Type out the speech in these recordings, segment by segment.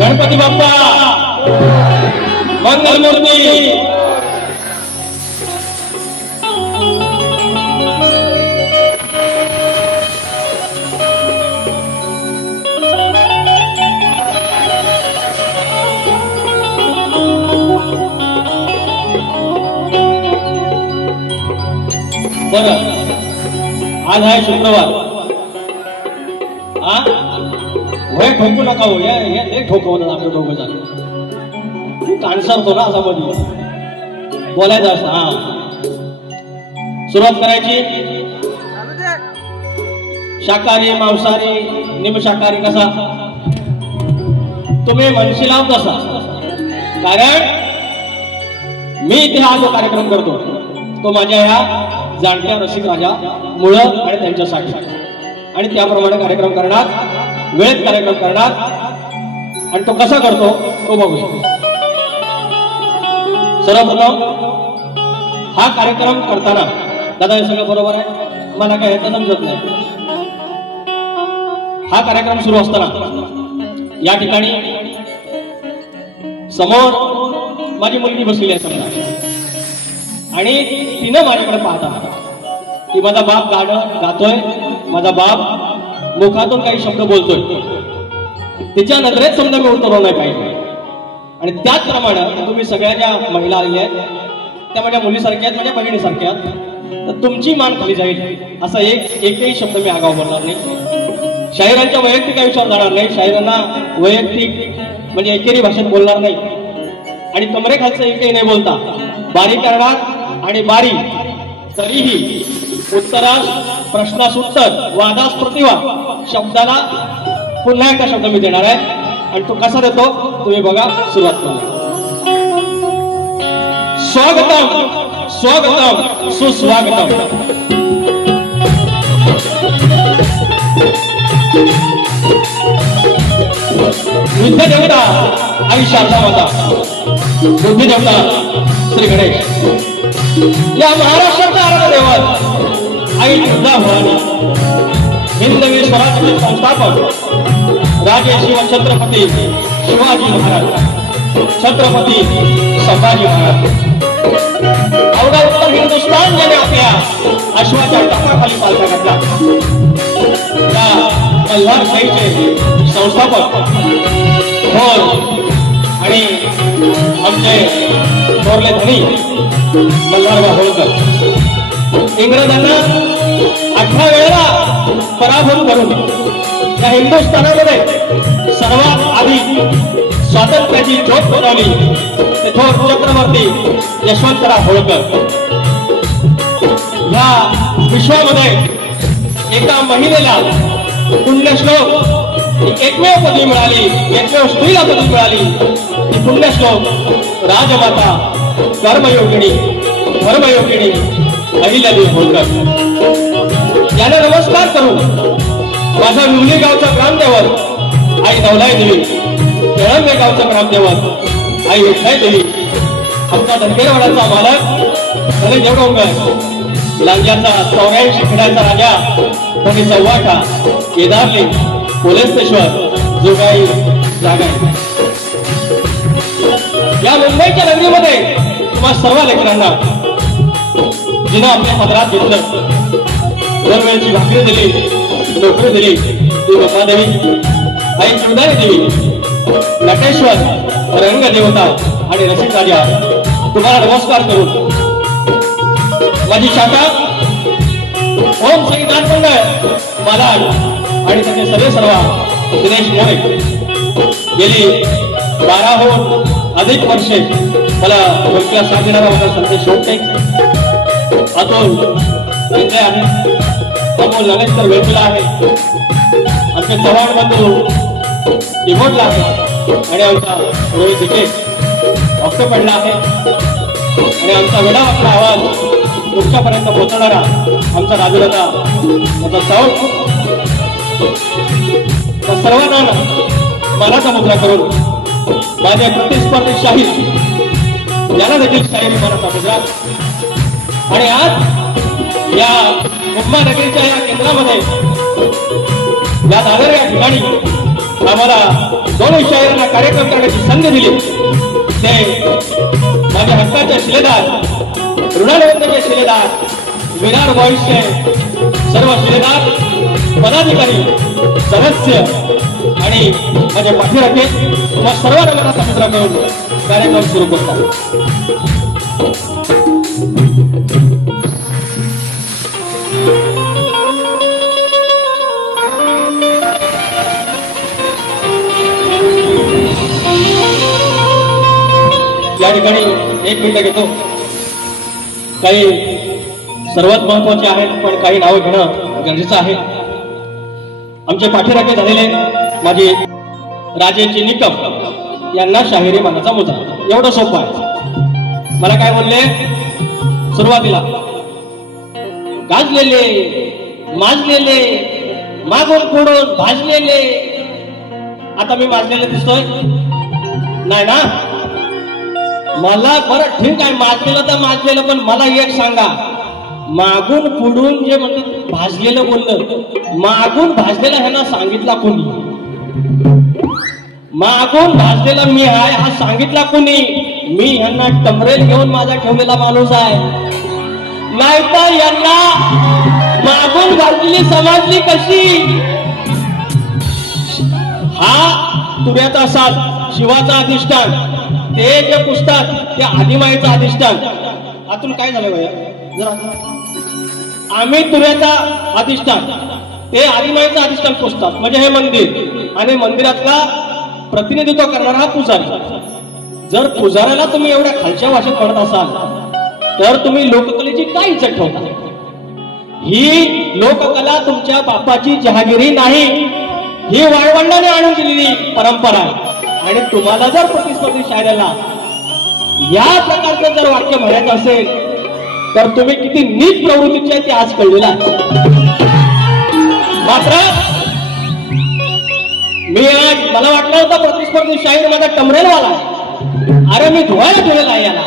गणपती बाप्पा मंगलमूर्ती बरं आज आहे शुक्रवार वय ठोकू नका हो हे ठोकवलं आपलं दोघं जण कानसरतो ना असा मध्ये बोलायचं असं हा सुरुवात करायची शाकाहारी मांसाहारी निमशाकाहारी कसा तुम्ही म्हणशीला तसा कारण मी इथे हा जो कार्यक्रम करतो तो माझ्या या जाणत्या रसिक राजा मुळे आणि त्यांच्यासाठी आणि त्याप्रमाणे कार्यक्रम करणार वेळेत कार्यक्रम करणार आणि तो कसा करतो तो बघूया सर्वप्रथम हा कार्यक्रम करताना दादा हे सगळं बरोबर आहे मला काय ह्याचं समजत नाही हा कार्यक्रम सुरू असताना या ठिकाणी समोर माझी मुलगी बसलेली आहे समजा आणि तिनं माझ्याकडे पाहता की माझा बाप गाणं गातोय माझा बाप मुखातून काही शब्द बोलतोय तिच्या नजरेत समजा मी उतरवलं नाही पाहिजे आणि त्याचप्रमाणे तुम्ही सगळ्या ज्या महिला आलेल्या आहेत त्या माझ्या मुलीसारख्या आहेत माझ्या बहिणीसारख्या तर तुमची मान खाली जाईल असा एकही शब्द मी आगाऊ बोलणार नाही शाहिरांच्या वैयक्तिक आयुष्यावर जाणार नाही शाहिरांना वैयक्तिक म्हणजे एकेरी भाषेत बोलणार नाही आणि कमरेखालचं एकही नाही बोलता बारी करणार आणि बारी तरीही उत्तरास प्रश्नास उत्तर वादास प्रतिवाद शब्दाला पुन्हा एकदा शब्द मी देणार आहे आणि तो कसा देतो तुम्ही बघा सुरुवात करा स्वागतम स्वागतम सुस्वागतम बुद्ध देवता आई शारदा माता बुद्ध देवता श्री गणेश या महाराष्ट्राचा आराध्य दैवत आई दुर्गा भवानी हिंदवी स्वराज्याचे संस्थापक राजे शिवछत्रपती शिवाजी महाराज छत्रपती संभाजी महाराज अवघा उत्तर हिंदुस्थान ज्याने आपल्या अश्वाच्या टाकाखाली पालथा घातला या मल्हारशाहीचे संस्थापक थोर आणि आमचे थोरले धनी मल्हारराव होळकर इंग्रजांना 18 वेळा पराभूत करून या हिंदुस्थानामध्ये सर्वात आधी स्वातंत्र्याची ज्योत पेटवली ते थोर चक्रवर्ती यशवंतराव होळकर या विश्वामध्ये एका महिलेला पुण्यश्लोक एकमेव पदवी मिळाली, एकमेव स्त्रीला पदवी मिळाली ती पुण्यश्लोक राजमाता कर्मयोगिनी धर्मयोगिनी अहिल्यादेवी होळकर. याला नमस्कार करून माझा विवली गावचा ग्रामदेवत आई नवलाई देवी, केळंबे गावचा ग्रामदेवत आई विठाई देवी, आमचा धनगरवाड्याचा मालक धने देवडोंगर, लांजाचा 84 खेड्याचा राजा धनी चव्हाटा, केदारली, कोलेश्वर, जोगाई जागाई. या मुंबईच्या नगरीमध्ये तुम्हा सर्व लेकरांना जिनं आपल्या पदरात घेतलं, दरवेळची भाकरी दिली, नोकरी दिली ती लोकादेवी आई सुधारी देवी, नटेश्वर, रंगदेवता आणि रसिक राजा तुम्हाला नमस्कार करून माझी शाखा ओम श्री नाथमंडळ मालाड आणि त्याचे सर्व सर्व दिनेश मोरे गेली 12हून अधिक वर्षे मला डोक्याला साथ देणारा माझा संदेश शोधते अतुल इथे आहे, अमोल नगेश्वर वेळला आहे, आमचे चव्हाण बंधू किमोडला आहे आणि आमचा रोहित दिके ऑक्टोपडला आहे आणि आमचा वेडा आपला आवाज तुमच्यापर्यंत पोहोचवणारा आमचा राजूदादा माझा साऊथ. सर्वांना मनाचा मुद्रा करून माझे प्रतिस्पर्धी शाहीर याला देखील शाहीर मनाचा मुद्रा. आणि आज या मुंबई नगरीच्या या केंद्रामध्ये या दादर या ठिकाणी आम्हाला 2 शाहिरांना कार्यक्रम करण्याची संधी दिली. ते माझ्या हक्काचे शिलेदार, ऋणानुबंधाचे शिलेदार, विरार बॉईजचे सर्व शिलेदार, पदाधिकारी, सदस्य आणि माझे पाठीराखे तुम्हा सर्वांना मनाचा मुद्रा करून कार्यक्रम सुरू करतात. या ठिकाणी 1 मिनिट घेतो. काही सर्वात महत्वाचे आहेत पण काही नावं घेणं गरजेचं आहे. आमचे पाठीराखे झालेले माझे राजेची निकम यांना शाहिरी मनाचा मुद्रा. एवढं सोपं आहे. मला काय बोलले सुरुवातीला, गाजलेले, माजलेले, मागून पुढून भाजलेले. आता मी माजलेले दिसतोय नाही ना? मला बरं ठीक आहे, माजलेलं तर माजलेलं, पण मला एक सांगा, मागून पुढून जे म्हणतात भाजलेलं बोललं, मागून भाजलेलं ह्यांना सांगितला कोणी? मागून भाजलेला मी आहे हा सांगितला कोणी? मी ह्यांना टमरेल घेऊन माझा ठेवलेला माणूस आहे, नाहीतर यांना मागून भाजलेली समजली कशी? हा तुऱ्याचा साथ, शिवाचा अधिष्ठान, ते जे पुस्तक ते आदिमाईचं अधिष्ठान. आतून काय झालं भैया जरा? आम्ही तुऱ्याचा अधिष्ठान, ते आदिमाईचं अधिष्ठान पुस्तक म्हणजे हे मंदिर आणि मंदिरातला प्रतिनिधित्व करणारा हा पुजारी. जर पुजाऱ्याला तुम्ही एवढ्या खालच्या भाषेत म्हणत असाल तर तुम्ही लोककलेची काय इज्जत ठेवता? ही लोककला तुमच्या बापाची जहागिरी नाही, ही वाळवंडाने आणून दिलेली परंपरा आहे. आणि तुम्हाला जर प्रतिस्पर्धी शायराला या प्रकारचं जर वाक्य म्हणायचं असेल तर तुम्ही किती नीच प्रवृत्तीचे आहे ते आज कळलेलं आहे. मात्र मी आज मला वाटलं होतं प्रतिस्पर्धी शाहीर माझा टमरेलवाला आहे. अरे मी धुवायला ठेवलेला आहे याला,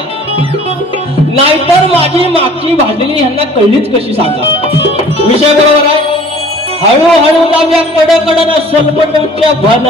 नाहीतर माझी मागची भाजलेली ह्यांना कळलीच कशी सांगा? विषय बरोबर आहे. हळूहळू लाव्या कडकडन सोलपटूच्या भन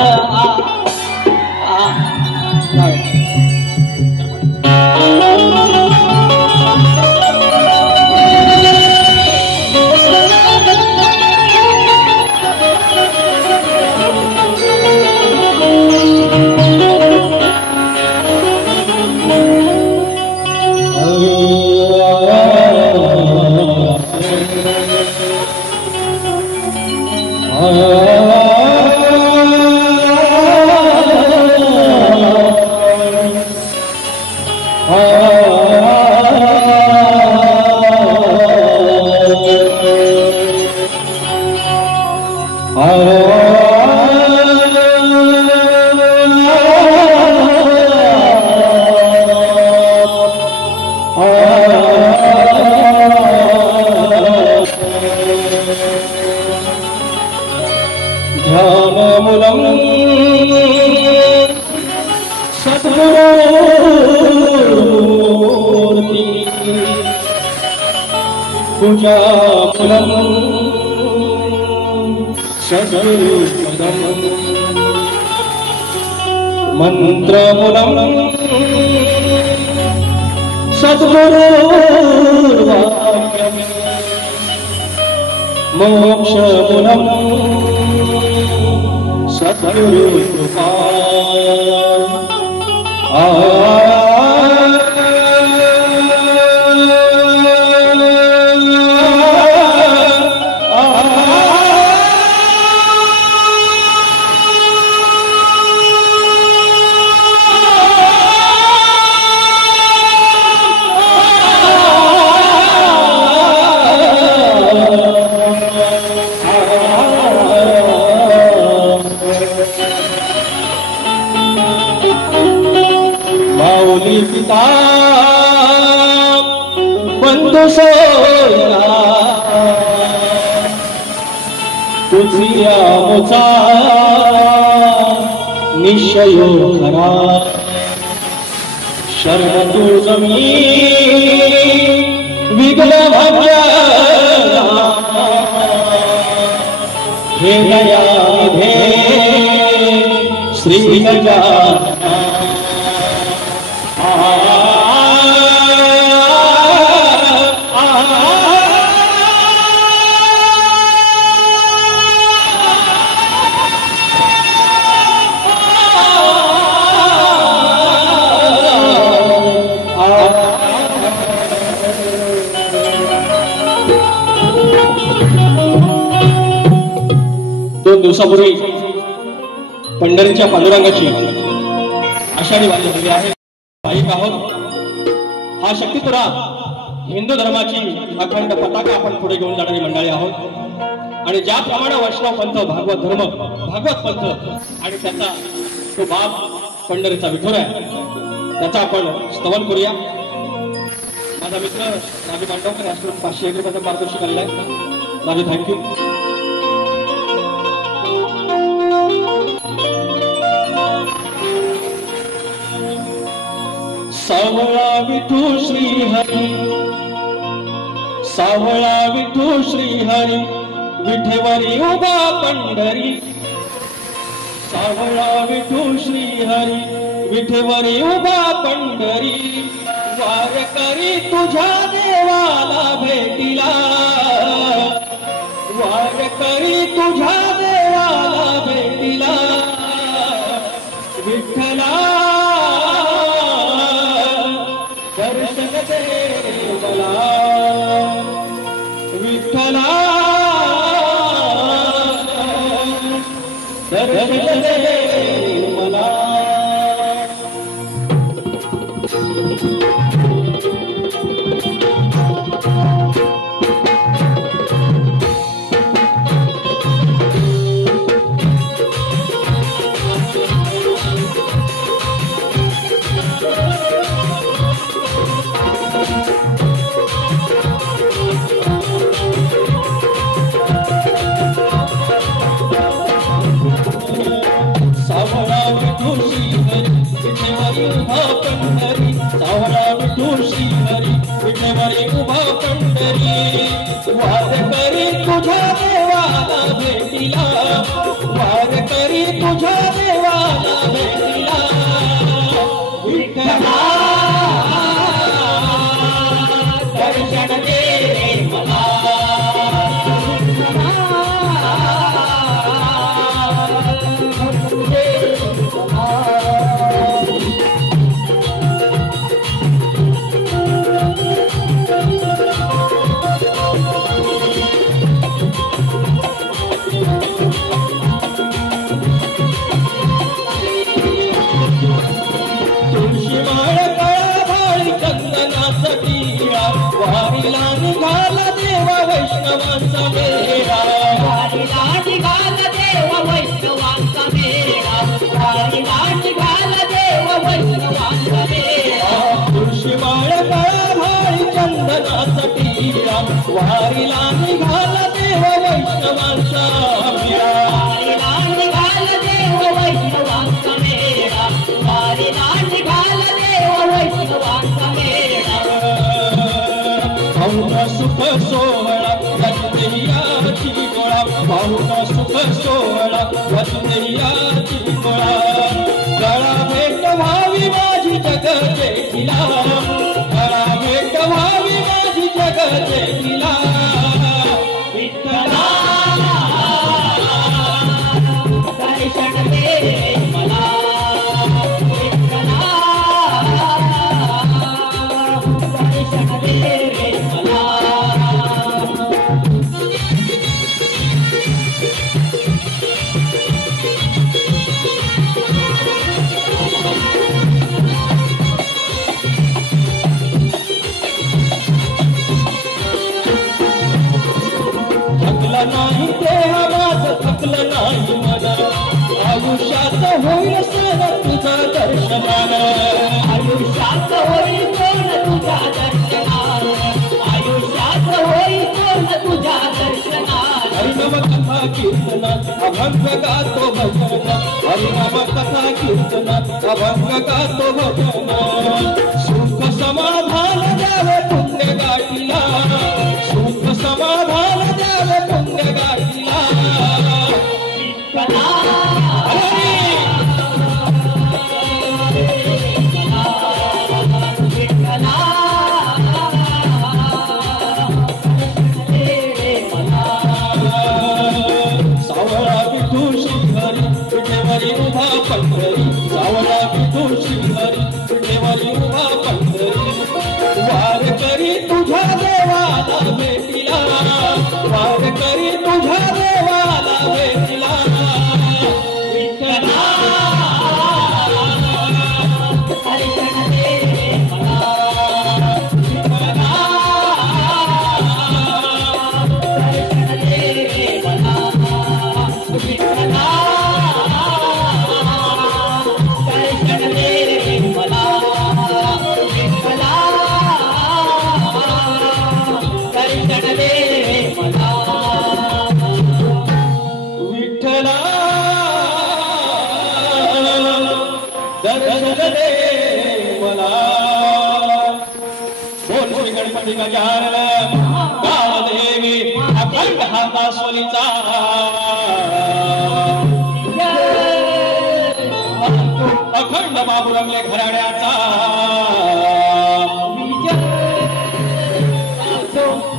Oh पूजाफलम् सद्गुरुपदम् मन्त्रमूलम् सद्गुरुर्वाक्यम् मोक्षमूलम् सद्गुरुकृपा पिता बंधु सोयरा तुझिया मुचा निश्चयो खरा शरण तुझमी विघ्न भव्य हे दया निधे श्री गजानन दोन दिवसापूर्वी पंढरीच्या पांडुरंगाची आषाढी वारी झालेली आहे. भाईक आहोत. हा शक्तिपुरा हिंदू धर्माची अखंड पताका आपण पुढे घेऊन जाणारी मंडळी आहोत. आणि ज्याप्रमाणे वैष्णव पंथ भागवत धर्म भागवत पंथ आणि त्याचा तो बाप पंढरीचा विठोर आहे त्याचा आपण स्तवन करूया. माझा मित्र राजू मांडवकर याकडून 501 रुपयाचा पारितोषिक आलेला आहे. राजू थँक्यू. सावळा विठू श्री हरी सावळा विठू श्री हरी विठेवरी उभा पंढरी सावळा विठू श्री हरी विठेवरी उभा पंढरी वार करी तुझ्या देवाला भेटीला वार करी तुझ्या देवाला भेटीला विठ्ठला दर्शन दे मला विठ्ठला दर्शन दे मला. सावळा विठू श्री हरी विठेवरी उभा पंढरी सावळा विठू श्री हरी विठेवरी उभा पंढरी वार करी तुझ्या देवाला भेटीला वार करी तुझ्या देवाला भेटीला विठ्ठला दर्शन दे मला वारीला निघाला देवा वैष्णवांचा मेळा वारीला निघाला देवा वैष्णवांचा मेळा वारीला निघाला देवा वैष्णवांचा मेळा तुळशी माळ गळा भाळी चंदनाचा टिळा वारीला निघाला देवा वैष्णवांचा मेळा वारीला निघाला देवा वैष्णवांचा मेळा वारीला निघाला देवा वैष्णवांचा मेळा सुख सो सोहळा वासुदेवियाची गोळा पाहुणा सुख सोहळा वासुदेवियाची गोळा गळा भेट व्हावी माझी जगते तिला गळा भेट व्हावी माझी जगते तिला विठ्ठला दर्शन दे मला विठ्ठला दर्शन दे मला थकलं नाही देह माझं थकलं नाही मन आयुष्यात होईल सण तुझा दर्शनान आयुष्यात होईल सण तुझा दर्शनान आयुष्यात होईल सण तुझा दर्शनान हरिनाम कथा कीर्तनात अभंग गातो भजन हरिनाम कथा कीर्तनात अभंग गातो भजन सुख समाधान द्यावे पुण्य गाठीला सुख समाधान द्यावे पुण्य गाठीला विठ्ठला सावळा विठू श्रीहरी विठेवरी उभा पंढरी सावळा विठू श्रीहरी विठेवरी उभा पंढरी वार करी तुझ्या देवाला भेटीला वार करी तुझ्या देवाला भेटीला विठ्ठला दर्शन दे मला विठ्ठला दर्शन दे मला विठ्ठला दर्शन दे मला विठ्ठला दर्शन दे मला विठ्ठला दर्शन दे मला बोल श्री गणपती गजानन कालदेवी अखंड हाता सोलीचा अखंड बाबू रंगले घराण्याचा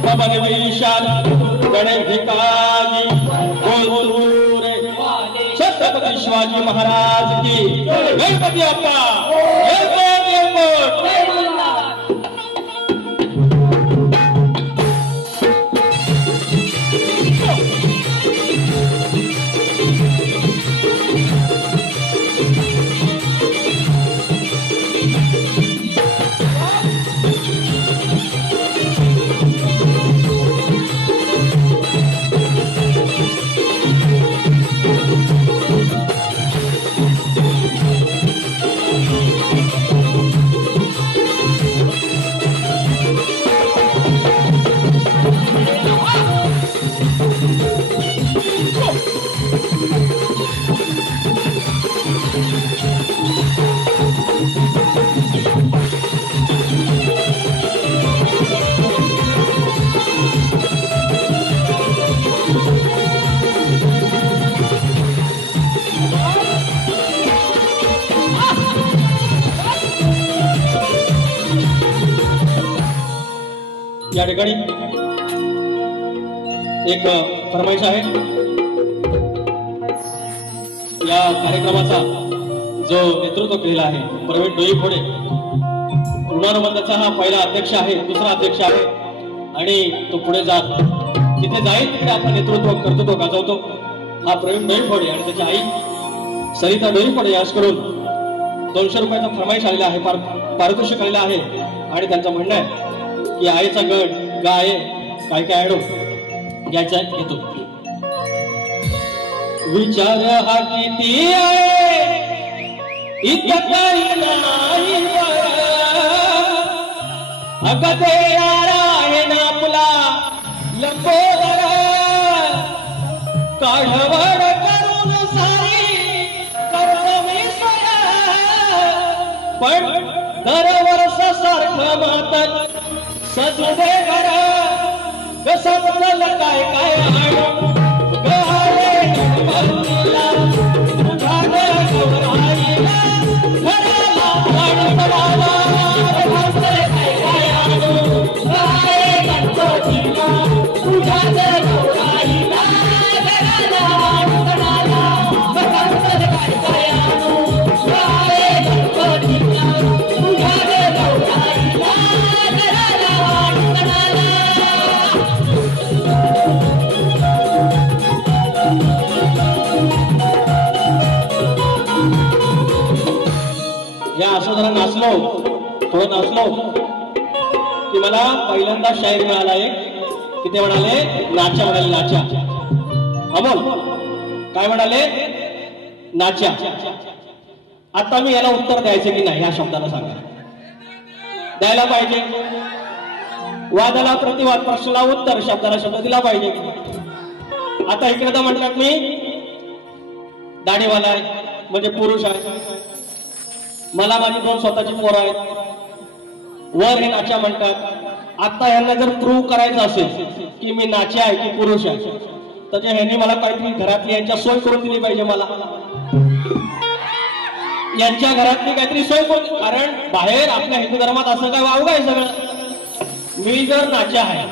पवन विशाल गणेश भिकाजी बोलूर छत्रपती शिवाजी महाराज की गणपती अप्पा या ठिकाणी एक फरमाईश आहे. या कार्यक्रमाचा जो नेतृत्व केलेला आहे प्रवीण डोईफोडे, ऋणानुबंधाचा हा पहिला अध्यक्ष आहे, दुसरा अध्यक्ष आहे आणि तो पुढे जात तिथे जाईल तिकडे आपलं नेतृत्व कर्तृत्व गाजवतो हा प्रवीण डोईफोडे आणि त्याची आई सरिता डोईफोडे यास करून 200 रुपयाचा फरमाईश आलेला आहे, पारितोषिक आलेला आहे आणि त्यांचं म्हणणं आहे की आईचा गण गाय काय काय ऍडो घ्यायचा घेतो. विचार हा किती आहे इतकं काही नाही अगदे आहे ना आपला लंबोदर काढवड करून सारी करून मी पण दरवर्ष सारखं मातत सजू दे घर समजलं काय काय आणू गहाळे गणपतीला तुझ्या गौराईला घराला अडथळाला समजलं काय काय आणू गहाळे गणपतीला तुझ्या गौराईला घराला अडथळाला समजलं काय काय आणू गहाळे गणपतीला तुझ्या गौराईला घराला अडथळाला. या असं जरा नाचलो थोडं नाचलो की मला पहिल्यांदा शायर मिळाला एक की ते म्हणाले नाचा म्हणाले नाचा अमोल काय म्हणाले नाचा. आता मी याला उत्तर द्यायचे की नाही या शब्दाला सांगा द्यायला पाहिजे. वादाला प्रतिवाद प्रश्नाला उत्तर शब्दाला शब्द दिला पाहिजे. आता इकडे तर म्हणतात मी दाढीवाला आहे म्हणजे पुरुष आहे मला माझी दोन स्वतःची पोरं आहेत वर हे नाचा म्हणतात. आता यांना जर प्रूव्ह करायचं असेल की मी नाचा आहे की पुरुष आहे तर ह्यांनी मला काहीतरी घरातली यांच्या सोय करून दिली पाहिजे. मला यांच्या घरातली काहीतरी सोय करून कारण बाहेर आपल्या हिंदू धर्मात असं काय वावग आहे सगळं. मी जर नाचा आहे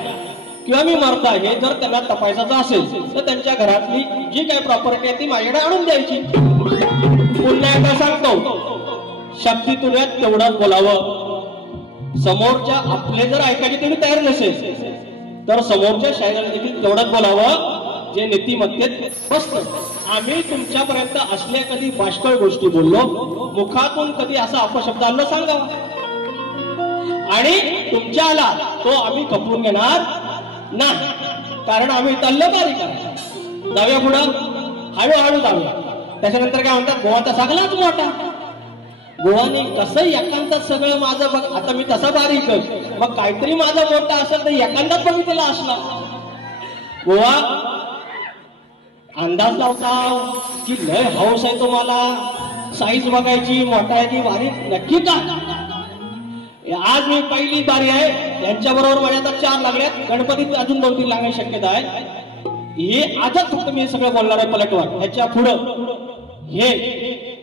किंवा मी मरता हे जर त्यांना तपासायचं असेल तर त्यांच्या घरातली जी काही प्रॉपर्टी आहे ती माझ्याकडे आणून द्यायची. पुन्हा एकदा सांगतो शक्ती तुझ्यात तेवढंच बोलावं. समोरच्या आपले जर ऐकायचे तुम्ही तयार नसेल तर समोरच्या शायराला देखील तेवढंच बोलावं जे नीतिमत्तेत बसतं. आम्ही तुमच्यापर्यंत असल्या कधी बाष्कळ गोष्टी बोललो मुखातून कधी असा अपशब्द आला सांगावा आणि तुमच्या आला तो आम्ही खपवून घेणार नाही कारण आम्ही तल्लबारी करायचं. जाऊया पुढं हळूहळू जाऊया. त्याच्यानंतर काय म्हणतात गोवा सगळाच मोठा गोवाने कसं एकांतात सगळं माझं बघ. आता मी तसा बारीक मग काहीतरी माझा मोठा असेल तर एकांतात बघितलेला असला. गोवा अंदाज लावता की लय हाऊस आहे तुम्हाला साईज बघायची मोठा आहे की बारीक नक्की का. आज मी पहिली बारी आहे यांच्या बरोबर माझ्या आता 4 लागल्यात गणपतीत अजून 2-3 लागण्याची शक्यता आहे. हे आजच फक्त मी सगळं बोलणार आहे पलटवार ह्याच्या पुढं हे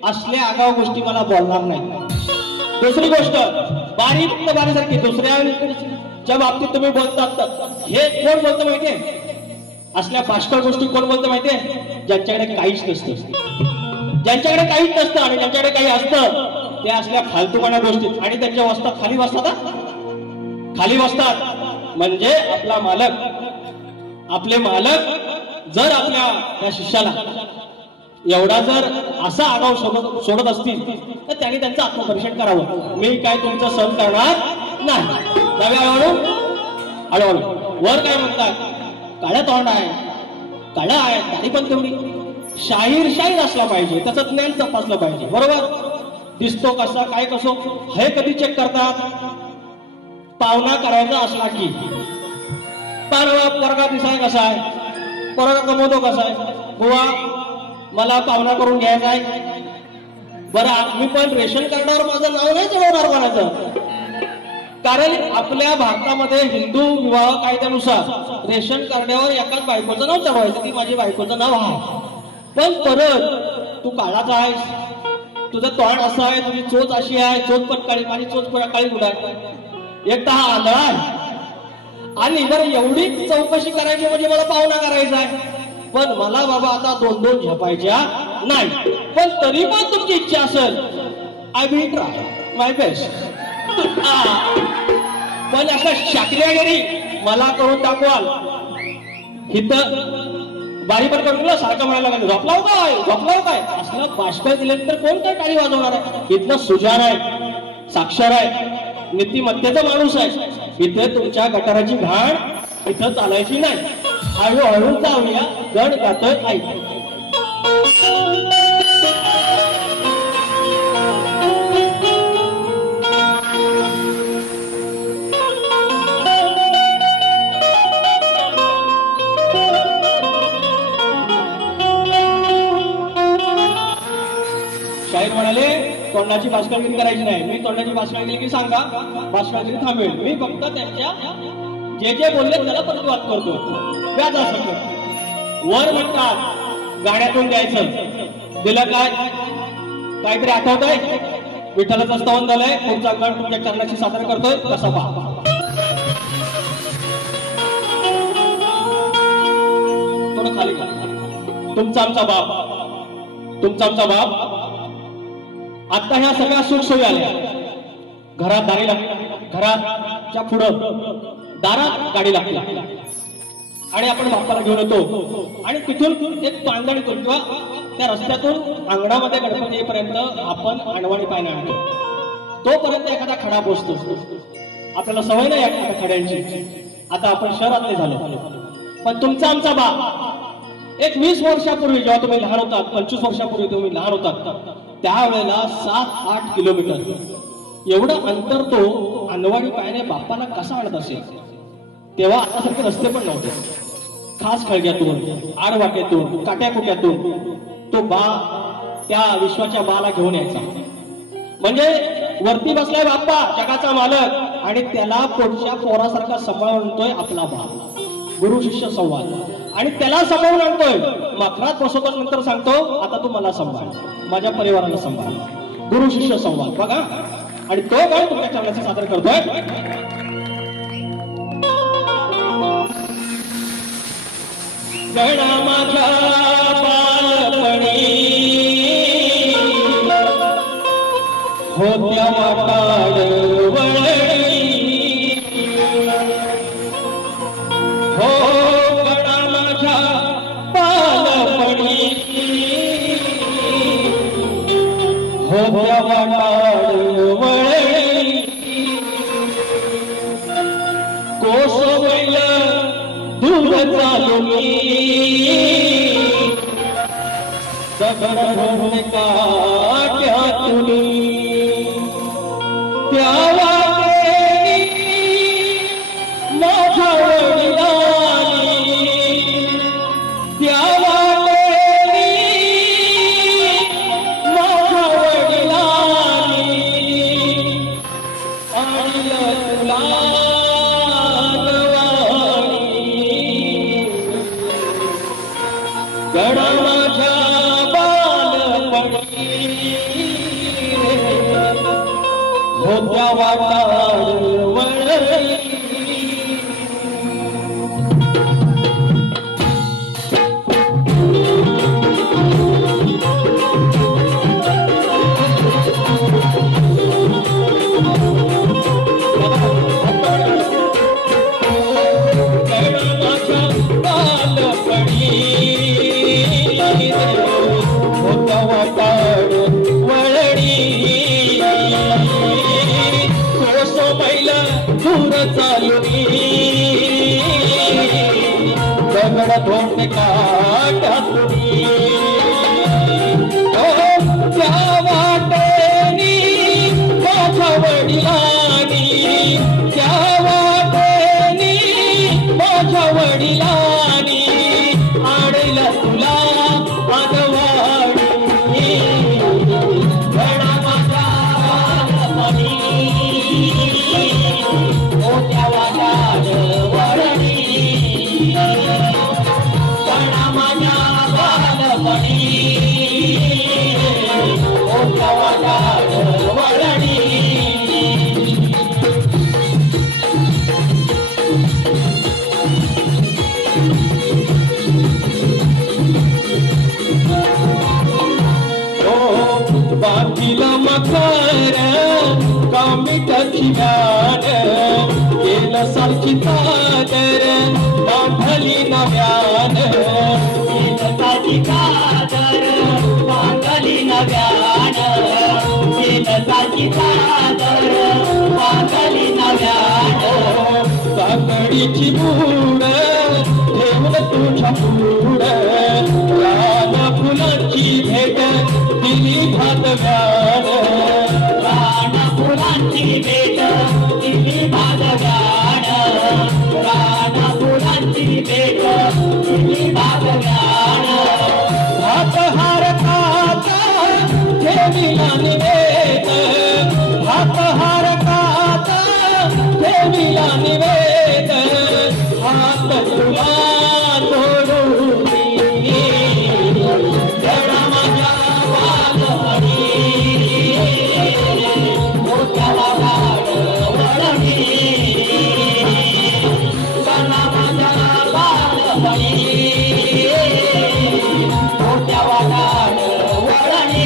असल्या आगाऊ गोष्टी मला बोलणार नाही. दुसरी गोष्ट बारीक फक्त बारीसारखी दुसऱ्याच्या बाबतीत तुम्ही बोलतात हे कोण बोलतं माहितीये असल्या बाष्कळ गोष्टी कोण बोलतं माहितीये ज्यांच्याकडे काहीच नसतं. ज्यांच्याकडे काहीच नसतं आणि ज्यांच्याकडे काही असतं ते असल्या फालतूपणा गोष्टी आणि त्यांच्या वस्तात खाली बसतात म्हणजे आपला मालक आपले मालक जर आपल्या या शिष्याला एवढा जर असा आगाऊ सोडत असतील तर त्यांनी त्यांचं आत्मपरीक्षण करावं. मी काय तुमचं सहन करणार नाही. हळूहळू वर काय म्हणतात काळ्या तोंड आहे काळा आहे दाढी पण तेवढी शाहीर असला पाहिजे त्याचं ज्ञान तपासलं पाहिजे. बरोबर दिसतो कसा काय कसो हे कधी चेक करतात. पाहुणा करायचा असला की पोरगा दिसाय कसा आहे पोरगा कमवतो कसा आहे बुवा मला पाहुणा करून घ्यायचा आहे. बरं मी पण रेशन कार्डावर माझं नाव नाही चढवणार कोणाचं कारण आपल्या भारतामध्ये हिंदू विवाह कायद्यानुसार रेशन कार्डावर एकाच बायकोचं नाव चढवायचं की माझी बायकोचं नाव आहे. पण परत तू काळाचा आहेस तुझं तोंड असं आहे तुझी चोच अशी आहे चोच पण काळी माझी चोच पण काळी कुठं आहे एक तर हा आंधळा आहे आणि बरं एवढी चौकशी करायची म्हणजे मला पाहुणा करायचा आहे. पण मला बाबा आता 2-2 झेपायच्या नाही. पण तरी पण तुमची इच्छा असेल I will try my best. पण अशा शाक्रियागिरी मला करून दाखवाल इथं बारी पण करून सारखं म्हणायला लागलं झोपलाव काय असलं बाष्कळ दिल्यानंतर कोण काय टाळी वाजवणार आहे. इथलं सुजान आहे साक्षर आहे नीतिमत्तेचा माणूस आहे. इथे तुमच्या गटाराची घाण इथं चालायची नाही. हळूहळू जाऊया गण गातोय ऐक. शाहीर म्हणाले तोंडाची बाष्कळगिरी करायची नाही. मी तोंडाची बाष्कळगिरी सांगा बाष्कळगिरी थांबेल. मी फक्त त्यांच्या जे जे बोलले त्याला प्रतिवाद करतो व्याजासकट वर म्हणतात गाण्यातून द्यायचं दिलं काय काहीतरी आठवत आहे विठ्ठलाचं स्तवन झालंय तुमचा गण तुमच्या चरणाशी सादर करतोय कसा पहा थोडं खाली तुमचा आमचा बाप आता ह्या सगळ्या सुखसोयी आल्या घरात दारी लागली घराच्या पुढं दारात गाडी लागली आणि आपण बाप्पाला घेऊन येतो आणि तिथून एक पांदण करून किंवा त्या रस्त्यातून अंगणामध्ये गणपती येईपर्यंत आपण आणवाणी पायने आणतो तोपर्यंत एखादा खडा पोचतो आपल्याला सवय नाही एखाद्या खड्यांची आता आपण शहरातले झालो पण तुमचा आमचा बाप एक 20 वर्षापूर्वी जेव्हा तुम्ही लहान होतात 25 वर्षापूर्वी तुम्ही लहान होतात त्यावेळेला 7-8 किलोमीटर एवढं अंतर तो आणवाणी पायाने बाप्पाला कसा आणत असेल तेव्हा आतासारखे रस्ते पण नव्हते खास खळग्यातून आडवाट्यातून काट्याकुट्यातून तो बा त्या विश्वाच्या बाला घेऊन यायचा म्हणजे वरती बसलाय बाप्पा जगाचा मालक आणि त्याला पोटच्या पोरासारखा सांभाळतोय आपला बाप गुरु शिष्य संवाद आणि त्याला सांभाळून आणतोय मखरात बसवतो नंतर सांगतो आता तू मला सांभाळ माझ्या परिवाराला सांभाळ गुरु शिष्य संवाद बघा आणि तो काय तुमच्या चरणाचे सादर करतोय गणा माझ्या बालपणी होत्या वाटाड वळणी हो गणा माझ्या बालपणी होत्या वाटाड वळणी कोसवैल दूर चालू दगड ढोल काट्यातून त्या माझ्या वडिलांनी त्या माझ्या वडिलांनी आणलं तुला गणा माझ्या बालपणी होत्या वाटाड वळणी दगड ढोल काट्यातून त्या वाटेनी माझ्या वडिलांनी त्या वाटेनी माझ्या वडिलांनी आणलं तुला आनवाडी गणा माझ्या बालपणी होत्या वाटाड वळणी गणा माझ्या बालपणी होत्या वाटाड वळणी बांधिला मकर कामिट खिव्यान केलं सारखी चादर बांधली नव्यान केलं सारखी चादर बांधली नव्यान केलं सारखी चादर बांधली नव्यान काकडीची बूड ठेवून तुझ्या पुढ रान फुलाची भेट दिली भातव्यान रान फुलांची भेट दिली भातव्यान रान फुलांची भेट दिली भातव्यान भात हार काचा ठेविला निवेद भात हार काचा ठेविला निवेद हात तुला जोडून गणा माझ्या बालपणी मोठ्या वाघाड वळणी गणा माझ्या बालपणी मोठ्या वाघाड वळणी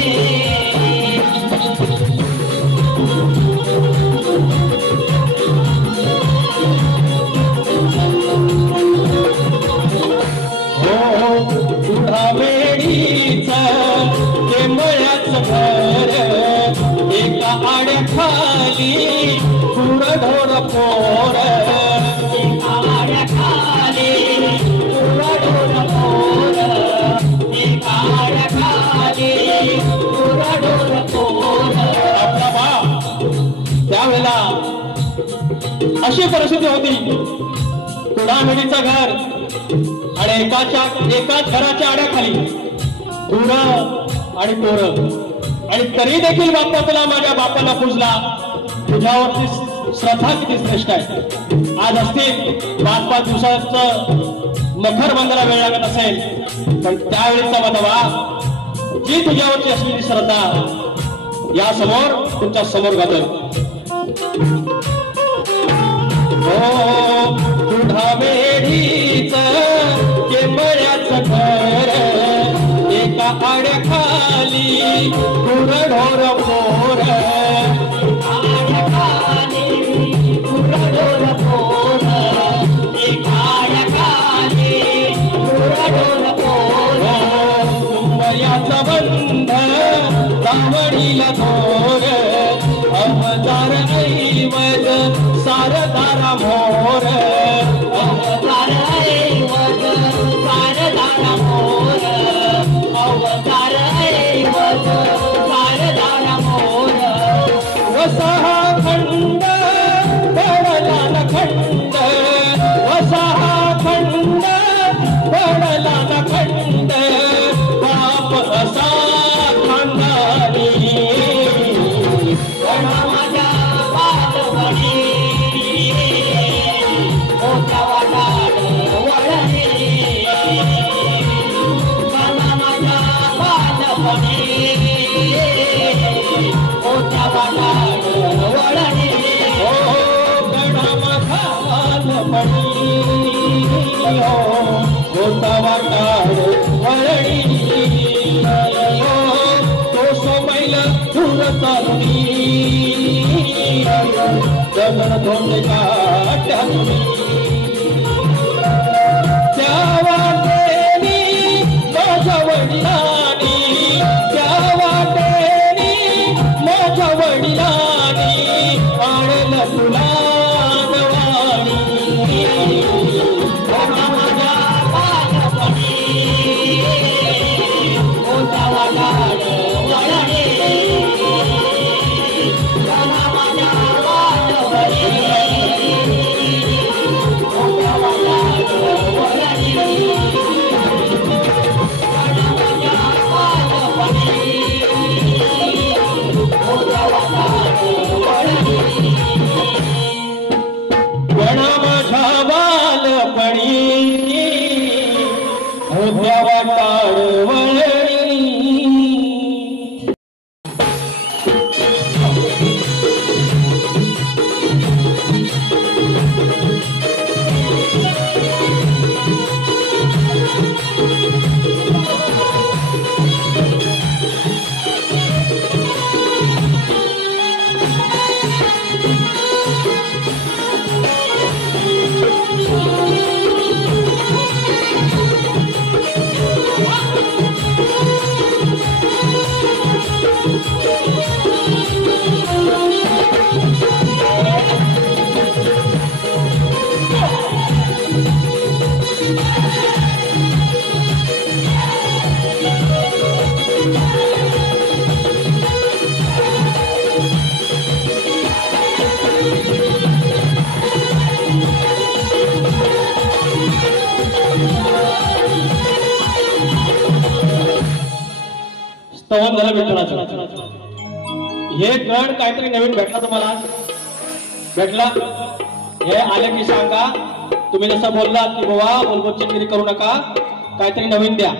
घर एका आड्याखाली गुरढोर पोर एका आड्याखाली गुरढोर पोर एका आड्याखाली गुरढोर पोर आपला बाप त्यावेळेला अशी परिस्थिती होती कुडामेडीचं घर आणि एकाच घराच्या आड्याखाली गुरं आणि पोरं आणि तरी देखील बाप्पा तुला माझ्या बापाला पूजला तुझ्यावरती श्रद्धा किती श्रेष्ठ आहे आज असतील 5-5 दिवसाचं मखर बंदला वेळ लागत असेल पण त्यावेळेचा माझा बाप जी तुझ्यावरची असलेली श्रद्धा या समोर तुमच्या समोर घातोय हो तुझा वेडीचं केंबळ्याचं घर एका आड्याखाली गुरढोर पोर आड्याखाली गुरढोर पोर एका आड्याखाली गुरढोर पोर कुंभयाचा बंध दावडीला थोर अवतार ऐवज सारदारा मोर अवतार ऐवज सारदारा मोर अवतार ऐवज सारदारा मोर वसहा खंड पडला न खंड वसहा खंड पडला न खंड बाप असा खानदानी गणा माझ्या बालपणी मोठ्या वाटाड वळणी गणा माझ्या बालपणी मोठ्या वाटाड वळणी हो गणा माझ्या बालपणी मोठा वाटाड वळणी तो समैल दूर चालणी जगन धोंड काट्यातून त्या वाटेनी माझ्या वडिलांनी त्या वाटेनी माझ्या वडिलांनी आणलं तुला नवाणी गणा माझ्या बालपणी मोठा वाटाड वळणी गणा माझ्या बालपणी मोठा वाटाड वळणी गणा माझ्या बालपणी मोठा वाटाड वळणी गणा माझ्या बालपणी मोठ्या वाटाड वळणी स्तवन झालं विठ्ठलाचं हे गण काहीतरी नवीन भेटला तुम्हाला भेटला हे आले की सांगा तुम्ही जसं बोललात की बाबा बोलबच्चनगिरी करू नका, काहीतरी नवीन द्या.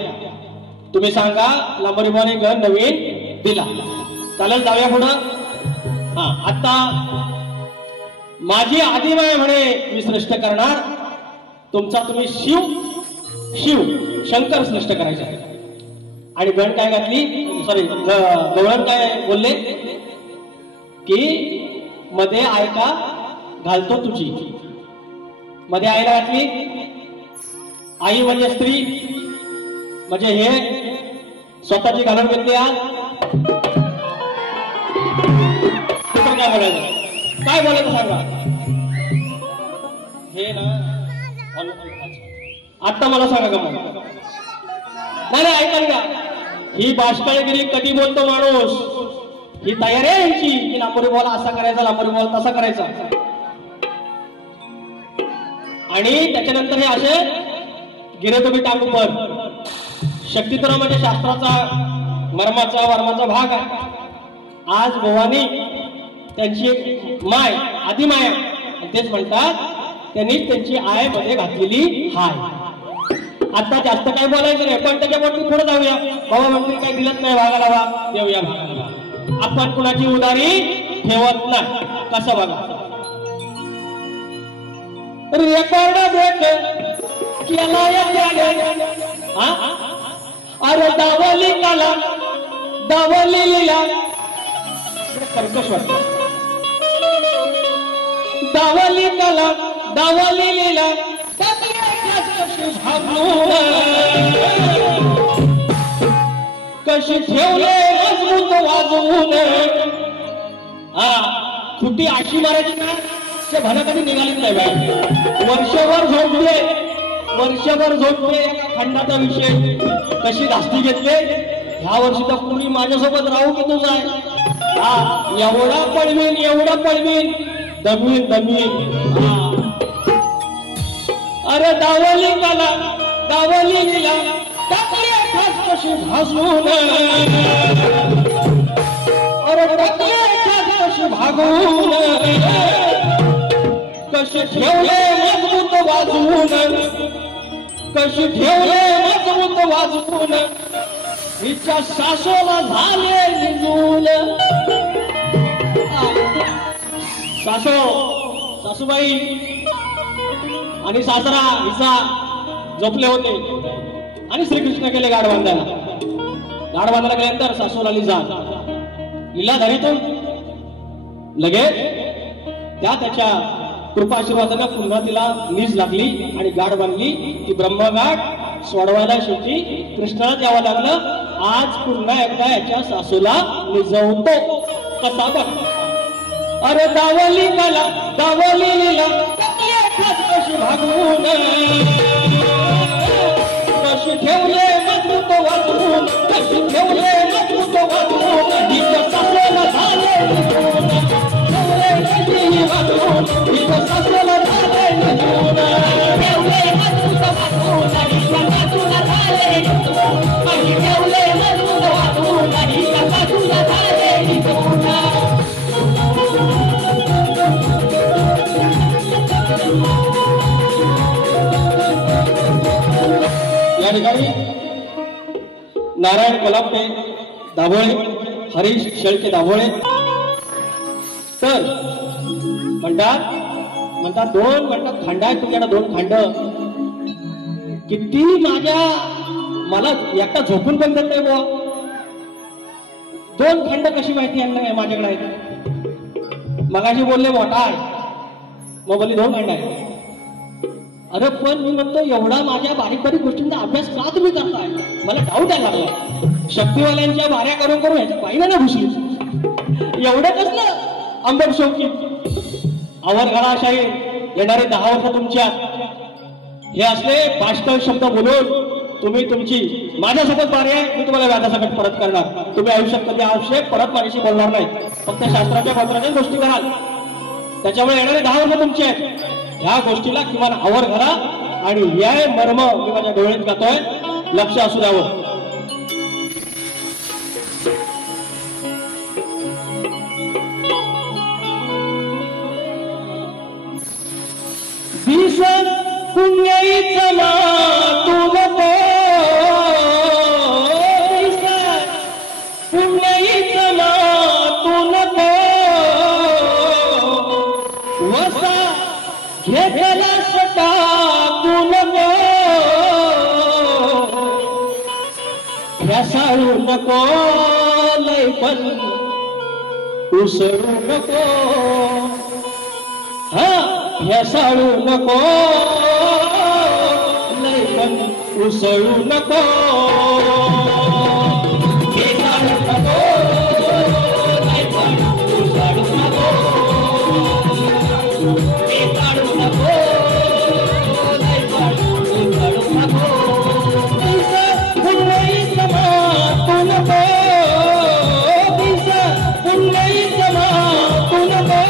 तुम्ही सांगा लांबरीबाने घर नवीन दिला, चालेल. जाऊया पुढं. हा, आता माझी आदिमाय म्हणे मी सृष्ट करणार, तुमचा तुम्ही शिव शंकर सृष्ट करायचा. आणि गण काय घातली, सॉरी गवळण काय बोलले की मध्ये ऐका घालतो तुझी. मध्ये आईला घातली. आई म्हणजे स्त्री, म्हणजे हे स्वतःची घालून घेतली. आज काय बोलायचं, काय बोलायचं सांगा. हे ना आता मला सांगा का मग. नाही ऐका ना, ही बाष्कळगिरी कधी बोलतो माणूस, ही तयारी आहे यांची की लांबोरी बॉल असा करायचा, लांबोरी बॉल तसा करायचा. आणि त्याच्यानंतर हे असे गिरे तुम्ही टाकू. पण शक्तिपुरा म्हणजे शास्त्राचा मर्माचा वर्माचा भाग आहे. आज भवानी त्यांची माय आदिमाया, तेच म्हणतात त्यांनीच त्यांची आय मध्ये घातलेली हाय. आता जास्त काय बोलायचं नाही, पण त्याच्यावरती पुढे जाऊया. बाबा मंत्री काही दिलत नाही, भागाला वा देऊया भागाला. आपण कुणाची उदारी ठेवत नाही. कसं बघा, रेकॉर्ड ब्रेक केला अरे दावली काला दावली लिला कर्कश वाटत. दावली काला दावली लिला कशी ठेवले मजबूत वाजवून. हा, खुटी आशी मारायची ना, ते भना कधी निघालीच नाही बाहेर. वर्षभर झोपते एका खंडाचा विषय कशी धास्ती घेतले. ह्या वर्षी तर पूर्वी माझ्यासोबत राहू की तुझा आहे. हा, एवढा पळवीन दमवीन. अरे दावली काला दावली लिला टाकली कशी भाजून. अरे टाकली कशी भागून. कशी ठेवले मजबूत वाजवून, कशी ठेवले मजबूत वाजवून. हिच्या सासूला झाले निजून. सासूबाई आणि सासरा हिचा झोपले होते आणि श्रीकृष्ण गेले गाड बांधायला. गाड बांधायला गेल्यानंतर सासूला लिजा हिला धरीतून लगेच त्याच्या कृपाशीर्वादाने पुन्हा तिला नीज लागली आणि गाड बांधली. ती ब्रह्मगाठ सोडवायला शेवटी कृष्णाला यावं लागलं. आज पुन्हा एकदा याच्या सासूला निजवतो. कसा बघ. अरे दावली काला दावली लिला कशी भागवून. कशी ठेवले मजबूत वाजवून. कशी ठेवले मजबूत वाजवून. हिच्या सासूला झाले निजून. ठेवले कशी वाजवून. हिच्या सासूला झाले निजून. ठेवले मजबूत वाजवून. हिच्या सासूला झाले निजून. ठेवले मजबूत वाजवून. हिच्या सासूला झाले निजून. या ठिकाणी नारायण कोल्हापे दाभोळे, हरीश शेळके दाभोळे तर म्हणतात दोन म्हणतात खंड आहेत तुमच्याकडे. दोन खंड किती मला एकटा झोपून पण देत नाही बुवा. दोन खंड कशी माहिती यांना माझ्याकडे आहेत. मगाशी बोलले मोठा आहे, मग बोलली दोन खंड आहे. अरे पण मी म्हणतो एवढा माझ्या बारीक बारीक गोष्टींचा अभ्यास का तुम्ही करताय. मला डाऊट आहे लागला. शक्तिवाल्यांच्या बाऱ्या करून करून ह्याच्या पाहिलं ना घुसली. एवढं कसलं आंबट शौकी. आवर घराशाही येणारे 10 वर्ष तुमच्या हे असले बाष्कळ शब्द बोलून तुम्ही तुमची माझ्यासोबत बारी आहे. मी तुम्हाला व्याजासकट परत करणार. तुम्ही आयुष्यात कधी आवश्यक परत माझ्याशी बोलणार नाही. फक्त शास्त्राच्या पत्राच्या गोष्टी कराल. त्याच्यामुळे येणारे 10 वर्ष तुमचे आहेत. ह्या गोष्टीला किमान आवर घाला आणि या मर्म मी माझ्या डोळ्यात गातोय, लक्ष असू द्यावं. दिस पुण्याईचं तू नको पुण्याईचं तू नको वसा घेतला सटा तू नको ह्यासाळू नको लय पण उसळू नको हा ह्यासाळू नको लय पण उसळू नको ह्यासाळू नको लय पण उसळू नको ह्यासाळू नको लय पण उसळू नको पुण्याईचं तू नको पुण्याईचं तू नको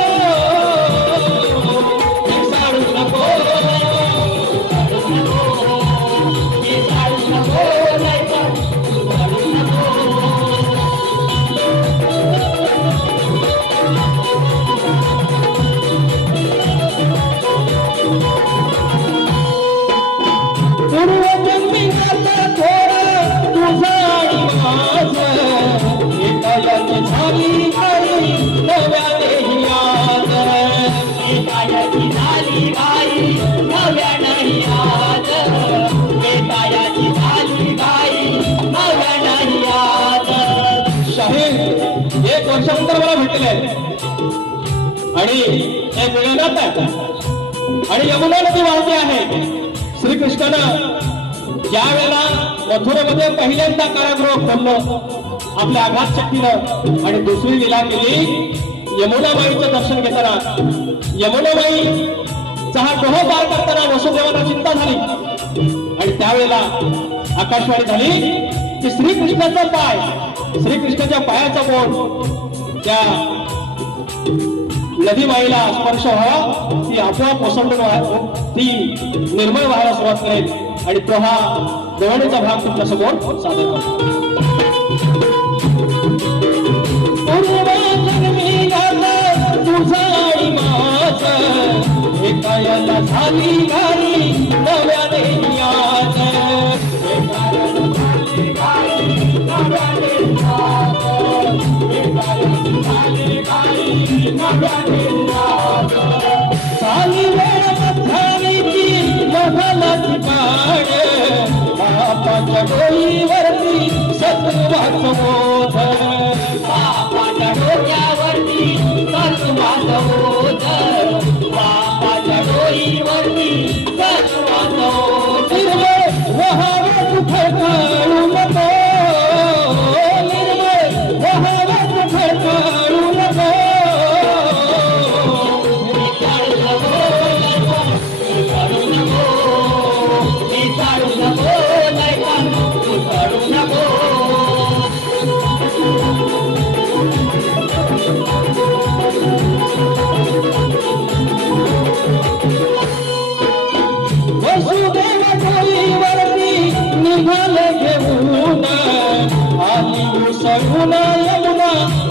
एक वर्षानंतर मला भेटले आणि एक मिळवण्यात आहे आणि यमुना नदी वाहते आहे. श्रीकृष्णानं ज्या वेळेला मथुरेमध्ये पहिल्यांदा कारागृह खोललं आपल्या आघात शक्तीनं आणि दुसरी लीला केली यमुनाबाईचं दर्शन घेताना यमुनाबाईचा हा डोह पार करताना वसुदेवाला चिंता झाली आणि त्यावेळेला आकाशवाणी झाली की श्रीकृष्णाचा पाय श्रीकृष्णाच्या पायाचा बोट त्या नदीमाईला स्पर्श व्हावा ती आपोआप ओसंडून ती निर्मळ व्हायला सुरुवात करेल आणि तो हा देवणीचा भाग तुमच्या समोर सादर करतो. तुझा आणि माझं एकायला झाली घारी नव्याने याद साली वेळ मथारीची मघालाची पाड बापाच्या डोईवरती सत्वाचं बोध बापाच्या डोक्यावरती सत्वाचं बोध बापाच्या डोईवरती सत्वाचं बोध वहावं तू खळखळू नको सगुना यमुना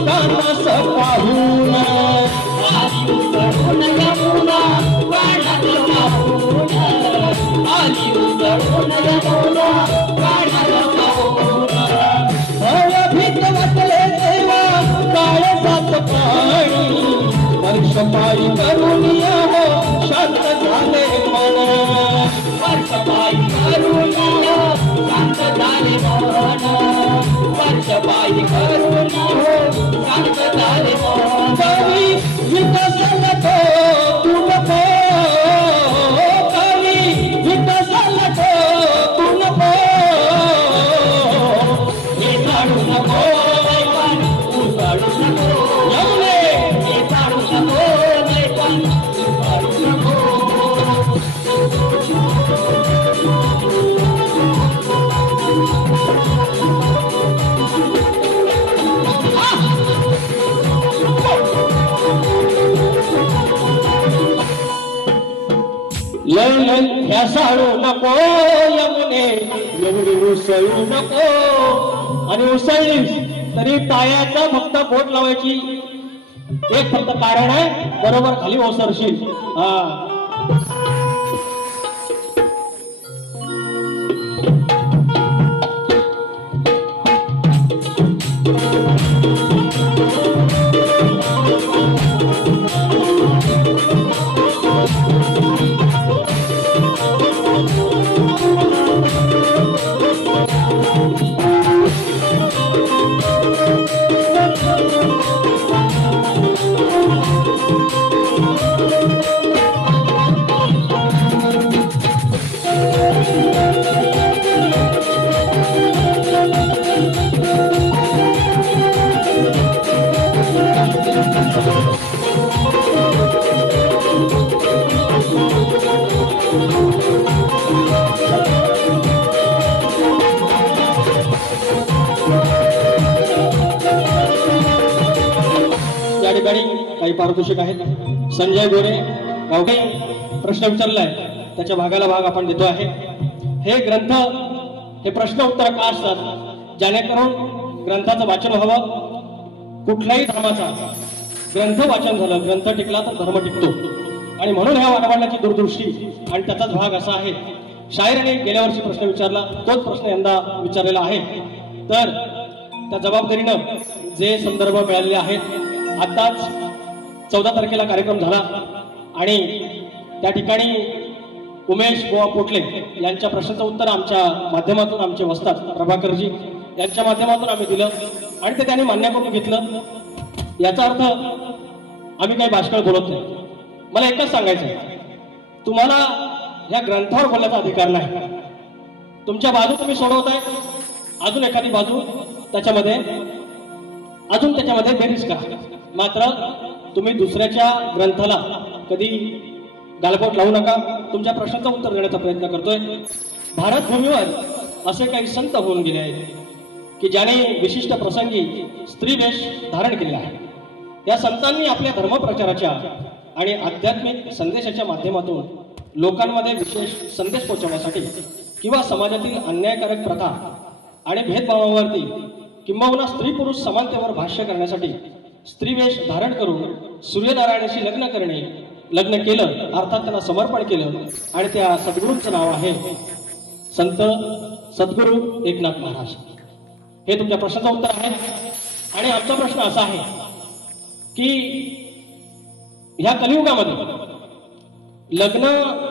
कानास पाहून आली उतरून यमुना कानास पाहून आली उतरून यमुना कानास पाहून भयभीत वाटले तेव्हा काळजात पाणी वर्ष पायी करून हो शांत झाले मन वर्ष पायी करून शांत झाले मन वर्षपायी करून शांत झाले कवी विकसल तू नको कवी विकसल तू नको हे काढू नको तू काढू नको यमुने हे काढू नको तू काढू नको ह्यासाळू नको यमुने एवढी उसळू नको आणि उसळलीस तरी पायाचा फक्त बोट लावायची एक फक्त कारण आहे बरोबर खाली ओसरशील. हा या ठिकाणी काही पारितोषिक आहेत. संजय गोरे गावकरी प्रश्न विचारलाय, त्याच्या भागाला भाग आपण देतो आहे. हे ग्रंथ, हे प्रश्न उत्तर का असतात? जेणेकरून ग्रंथाचं वाचन व्हावं. कुठल्याही धर्माचा ग्रंथ वाचन झालं, ग्रंथ टिकला तर धर्म टिकतो. आणि म्हणून ह्या वारंवारण्याची दूरदृष्टी आणि त्याचाच भाग असा आहे. शाहीराने गेल्या वर्षी प्रश्न विचारला, तोच प्रश्न यंदा विचारलेला आहे. तर त्या जबाबदारीनं जे संदर्भ मिळालेले आहेत, आताच 14 तारखेला कार्यक्रम झाला आणि त्या ठिकाणी उमेश बुवा पोटले यांच्या प्रश्नाचं उत्तर आमच्या माध्यमातून आमचे वस्ताद प्रभाकरजी यांच्या माध्यमातून आम्ही दिलं आणि ते त्यांनी मान्य करून घेतलं. याचा अर्थ आम्ही काही भाषण बोलत नाही. मला एकच सांगायचं आहे, तुम्हाला या ग्रंथावर बोलण्याचा अधिकार नाही. तुमच्या बाजू तुम्ही सोडवताय, अजून एखादी बाजू त्याच्यामध्ये बेरीज करा. मात्र तुम्ही दुसऱ्याच्या ग्रंथाला कधी गालबोट लावू नका. तुमच्या प्रश्नाचं उत्तर देण्याचा प्रयत्न करतोय. भारत भूमीवर असे काही संत होऊन गेले आहेत की ज्याने विशिष्ट प्रसंगी स्त्री वेश धारण केले आहे. या संतांनी आपल्या धर्मप्रचाराच्या आणि आध्यात्मिक संदेशाच्या माध्यमातून लोकांमध्ये विशेष संदेश पोहोचवण्यासाठी किंवा समाजातील अन्यायकारक प्रथा आणि भेदभावावरती किंबहुना स्त्री पुरुष समानतेवर भाष्य करण्यासाठी स्त्रीवेश धारण करून सूर्यनारायणाशी लग्न केलं, अर्थात त्यांना समर्पण केलं. आणि त्या सद्गुरूंचं नाव आहे संत सद्गुरू एकनाथ महाराज. हे तुमच्या प्रश्नाचं उत्तर आहे. आणि आमचा प्रश्न असा आहे की ह्या कलियुगामध्ये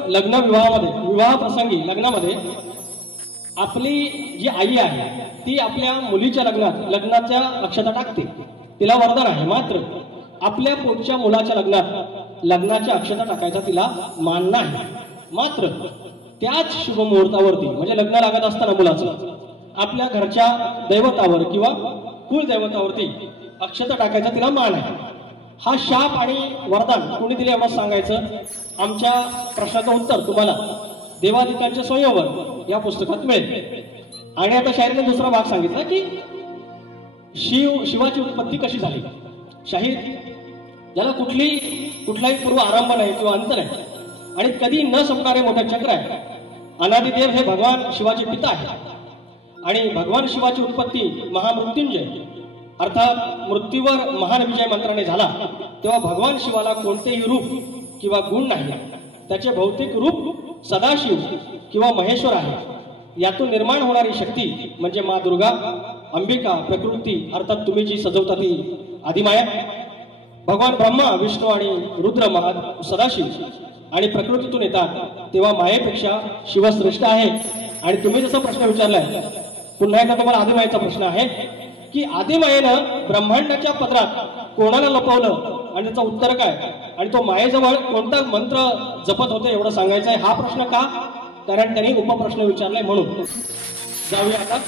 लग्न विवाह प्रसंगी लग्नामध्ये आपली जी आई आहे ती आपल्या मुलीच्या लग्नाच्या अक्षता टाकते, तिला वरदान आहे. मात्र आपल्या पोटच्या मुलाच्या लग्नाच्या अक्षता टाकायचा तिला मान नाही. मात्र त्याच शुभ मुहूर्तावरती म्हणजे लग्न लागत असताना मुलाचं आपल्या घरच्या दैवतावर किंवा कुलदैवतावरती अक्षता टाकायचा तिला मान आहे. हा शाप आणि वरदान कोणी दिले एवढं सांगायचं. आमच्या प्रश्नाचं उत्तर तुम्हाला देवादिकांचे संयम या पुस्तकात मिळेल. आणि आता शाहीरने दुसरा भाग सांगितला की शिवाची उत्पत्ती कशी झाली. शाहीर ज्याला कुठलाही पूर्व आरंभ नाही किंवा अंत नाही आणि कधी न संपणारे मोठे चक्र आहे. अनादिदेव हे भगवान शिवाचे पिता आहेत आणि भगवान शिवाची उत्पत्ती महामृत्युंजय अर्थात मृत्यूवर महान विजय मंत्राने झाला. तेव्हा भगवान शिवाला कोणतेही रूप किंवा गुण नाही. त्याचे भौतिक रूप सदाशिव किंवा महेश्वर आहे. यातून निर्माण होणारी शक्ती म्हणजे मा दुर्गा, अंबिका, प्रकृती अर्थात तुम्ही जी सजवता ती आदिमाया. भगवान ब्रह्मा, विष्णू आणि रुद्र सदाशिव आणि प्रकृतीतून येतात. तेव्हा मायेपेक्षा शिवश्रेष्ठ आहे. आणि तुम्ही जसा प्रश्न विचारलाय, पुन्हा एकदा तुम्हाला आदिमायेचा प्रश्न आहे की आदिमायेनं ब्रह्मांडाच्या पदरात कोणाला लपवलं आणि त्याचं उत्तर काय, आणि तो मायेजवळ कोणता मंत्र जपत होते एवढं सांगायचं आहे. हा प्रश्न का? कारण त्यांनी उपप्रश्न विचारलाय म्हणून. जाऊया आता.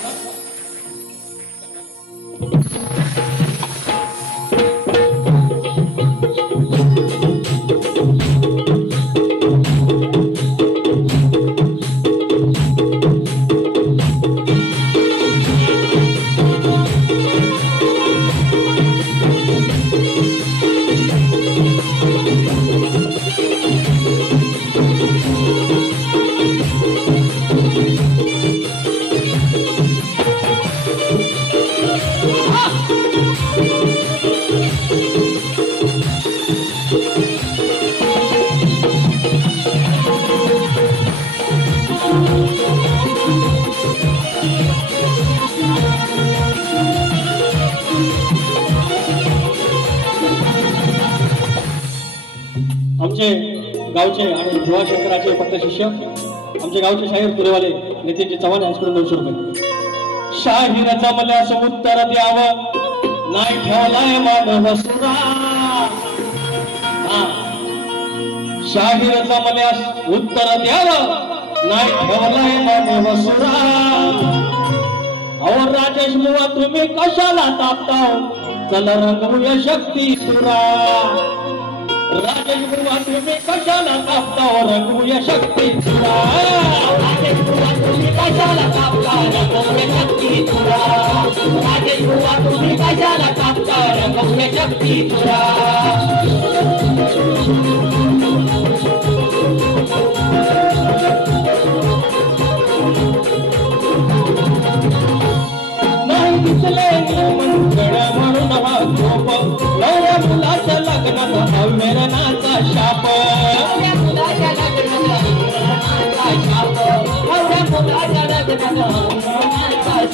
गावचे आणि भुवाशंकराचे पट्टशिष्य आमचे गावचे शाहीर तुरेवाले नितीनजी चव्हाण यांच्याकडून 200 रुपये. शाहीर जमल्यास उत्तर द्यावं नाही ठेवलाय मानव सुरा. शाहीर जमल्यास उत्तर द्यावं नाही ठेवलाय मानव सुरा. अहो राजेश बुवा तुम्ही कशाला तापताव चला रंगवूया शक्ती तुरा. राजेश बुवा तुम्ही कशाला तापताव रंगवूया शक्ती तुरा. राजेश बुवा तुम्ही कशाला तापताव रंगवूया शक्ती तुरा. राजेश बुवा तुम्ही कशाला तापताव रंगवूया शक्ती तुरा. नाही दिसले मंगळ म्हणून हा झोप नवऱ्या मुलाच्या लग्नात अविरणाचा शाप. नवऱ्या मुलाच्या लग्नात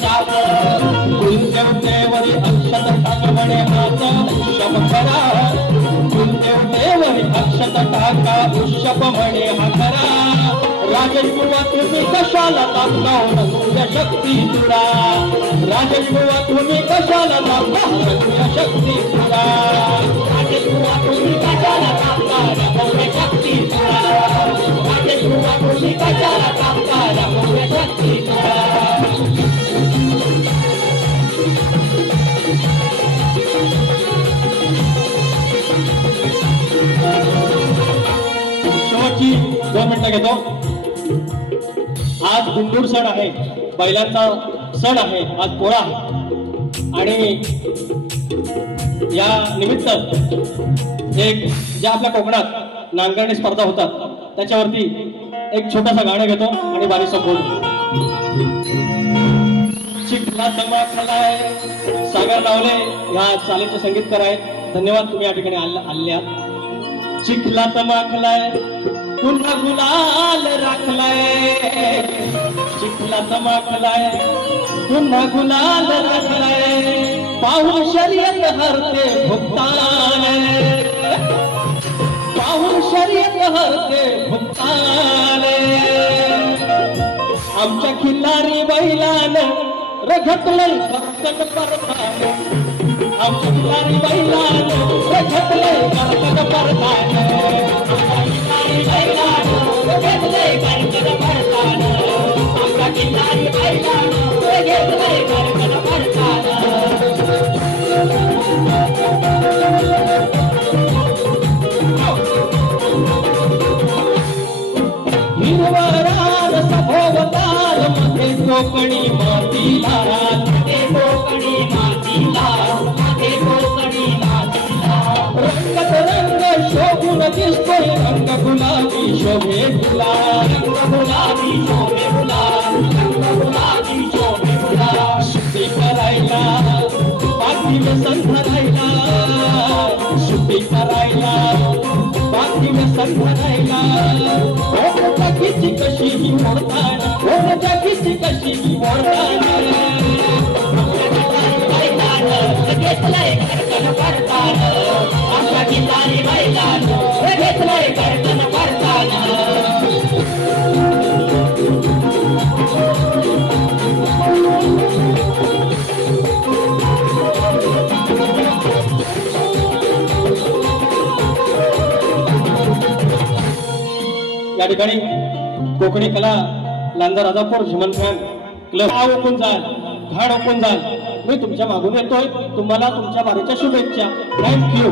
शाप. कुलदेवतेवरी अक्षत टाका म्हणे हात उष्यप करा. कुलदेवतेवरी अक्षत टाका उष्यप म्हणे हा करा. राजेश बुवा तुम्ही कशाला तापताव रंगवूया शक्ती तुरा. राजेश बुवा तुम्ही कशाला तापताव रंगवूया शक्ती तुरा. राजेश बुवा तुम्ही कशाला तापताव रंगवूया शक्ती तुरा. राजेश बुवा तुम्ही कशाला तापताव रंगवूया शक्ती तुरा. शेवटची 2 मिनिटं घेतो. आज गुंडूर सण आहे, बैलांचा सण आहे, आज पोळा आणि या निमित्त एक ज्या आपल्या कोकणात नांगरणी स्पर्धा होतात त्याच्यावरती एक छोटासा गाणं घेतो आणि बारी संपवतो. चिखला समाखलाय सागर लावले ह्या चालीचे संगीतकार आहेत. धन्यवाद तुम्ही या ठिकाणी आल्यात. चिखला तमाखलाय पुन्हा गुलाल राखलाय. चिखला तमाखलाय पुन्हा गुलाल राखलाय. पाहून शर्यत हरते भुक्तान. पाहून शर्यत हरते भुक्तान. आमच्या खिल्लारी बैलान रघतलय कर्तक परतान. आमच्या खिल्लारी बैलान रघतलय कर्तक परतान. आमच्या खिल्लारी बैलान रघतलय कर्तक परतान. आमच्या खिल्लारी बैलान रघतलय कर्तक परतान. हिरवरार सभोवताल मध्ये कोकणी मातीला. मध्ये कोकणी मातीला. मध्ये कोकणी मातीला. रंगत रंग शोभून दिसतोय रंग गुलाबी शोभे गुलाल. रंग गुलाबी शोभे गुलाल. रंग गुलाबी शोभे गुलाल. शुद्धी करायला बाकी व्यसन धरायला. शुद्धी करायला बाकी व्यसन धरायला. जागीची कशी ही मोडताना. जागीची कशी ही मोडताना. घेतलंय कर्तन करताना. आमच्या खिल्लारी बैलानं घेतलंय कर्तन करताना. या ठिकाणी कोकणी कला लांजा राजापूर झुमन फॅन क्लब ओपून जाल घाण ओपून जाल. मी तुमच्या मागून येतोय. तुम्हाला तुमच्या बारीच्या शुभेच्छा. थँक्यू.